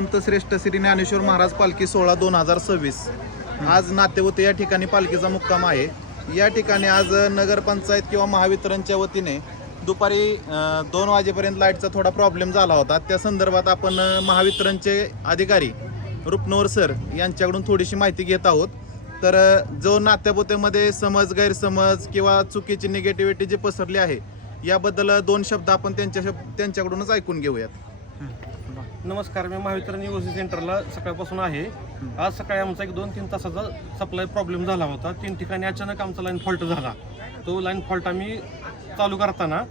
संत श्रेष्ठ श्री ज्ञानेश्वर महाराज पालखी सोहळा 2026 आज नातेवते या ठिकाणी पालखीचा मुक्काम आहे। या ठिकाणी आज नगरपंचायत किंवा महावितरणच्या वतीने दुपारी 2 वाजेपर्यंत लाईटचा थोडा प्रॉब्लेम झाला होता। त्या संदर्भात आपण महावितरणचे अधिकारी रुपनवर सर यांच्याकडून थोडीशी माहिती घेत आहोत। तर जो नात्यापोतेमध्ये समज गैरसमज किंवा चुकीची निगेटिव्हिटी जी पसरली आहे याबद्दल 2 शब्द आपण त्यांच्याकडूनच ऐकून घेऊयात। नमस्कार, मी महावितरण युवसी सेंटरला सकाळपासून आहे। आज सकाळी आमचा एक 2-3 तासाचा सप्लाय प्रॉब्लेम झाला होता। 3 ठिकाणी अचानक आमचा लाईन फॉल्ट झाला। तो लाईन फॉल्ट आम्ही चालू करताना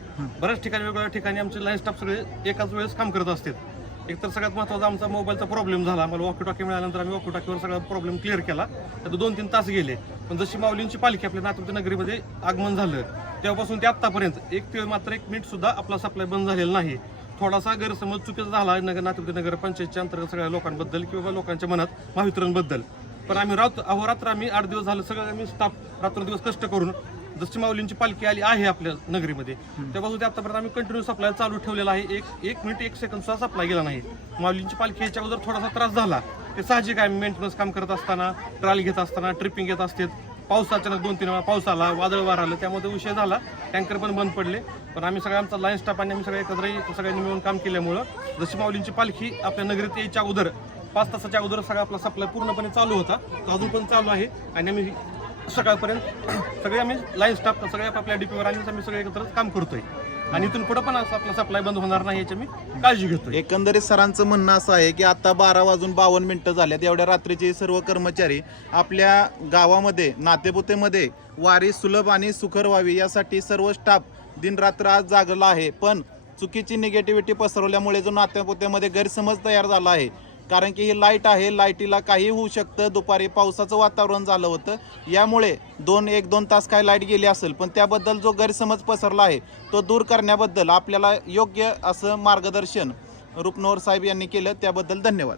बऱ्याच ठिकाणी वेगवेगळ्या ठिकाणी आमचे लाईन स्टाफ सगळे एकाच वेळेस काम करत असतात। एकतर सगळ्यात महत्त्वाचा आमचा मोबाईलचा प्रॉब्लेम झाला। आम्हाला वॉकी टॉकी मिळाल्यानंतर आम्ही वॉकी टॉकीवर सगळा प्रॉब्लेम क्लिअर केला। तर 2-3 तास गेले, पण जशी माऊलींची पालखी आपल्या नातेवाईक नगरीमध्ये आगमन झालं तेव्हापासून ते आत्तापर्यंत मात्र 1 मिनिट सुद्धा आपला सप्लाय बंद झालेला नाही। थोडासा गैरसमज चुकीचा झाला नातेवाईक नगर पंचायतच्या अंतर्गत सगळ्या लोकांबद्दल किंवा लोकांच्या मनात महावितरणबद्दल, पण आम्ही अहोरात्र आम्ही 8 दिवस झालं सगळं आम्ही स्टाफ रात्रंदिवस कष्ट करून जशी माऊलींची पालखी आली आहे आपल्या नगरीमध्ये तेव्हापासून ते आतापर्यंत आम्ही कंटिन्यू सप्लाय चालू ठेवलेला आहे। एक मिनिट 1 सेकंद सुद्धा सप्लाय गेला नाही। माऊलींची पालखी याच्या अगोदर थोडासा त्रास झाला, ते साहजिक आहे। मेंटेनन्स काम करत असताना, ट्रायल घेत असताना, ट्रिपिंग घेत असतात, पाऊस अचानक 2-3 वेळा पाऊस आला, वादळ वार आलं, त्यामध्ये विषय झाला, टँकर पण बंद पडले। पण आम्ही सगळ्या आमचा लाईन स्टाफ आणि आम्ही सगळ्यांनी मिळून काम केल्यामुळं जशी माऊलींची पालखी आपल्या नगरीत यायच्या अगोदर 5 तासाच्या अगोदर सगळा आपला सप्लाय पूर्णपणे चालू होता, तो अजून पण चालू आहे। आणि आम्ही सकाळपर्यंत सगळे आम्ही लाईन स्टाफ सगळे आपल्या डीपीवर आणि आम्ही सगळे एकत्र काम करतोय आणि इथून पुढे पण आपला सप्लाय बंद होणार नाही याची मी काळजी घेतोय। एकंदरीत सरांचं म्हणणं असं आहे की आता 12:52 झाल्यात, एवढ्या रात्रीचे सर्व कर्मचारी आपल्या गावामध्ये नातेपुतेमध्ये वारी सुलभ आणि सुखर व्हावी यासाठी सर्व स्टाफ दिनरात्र आज जागला आहे। पण चुकीची निगेटिव्हिटी पसरवल्यामुळे जो नातेपुतेमध्ये गैरसमज तयार झाला आहे, कारण की ही लाईट आहे, लाईटीला काही होऊ शकतं। दुपारी पावसाचं वातावरण झालं होतं, यामुळे 1-2 तास काय लाईट गेली असेल, पण त्याबद्दल जो गैरसमज पसरला आहे तो दूर करण्याबद्दल आपल्याला योग्य असं मार्गदर्शन रुपनवर साहेब यांनी केलं, त्याबद्दल धन्यवाद।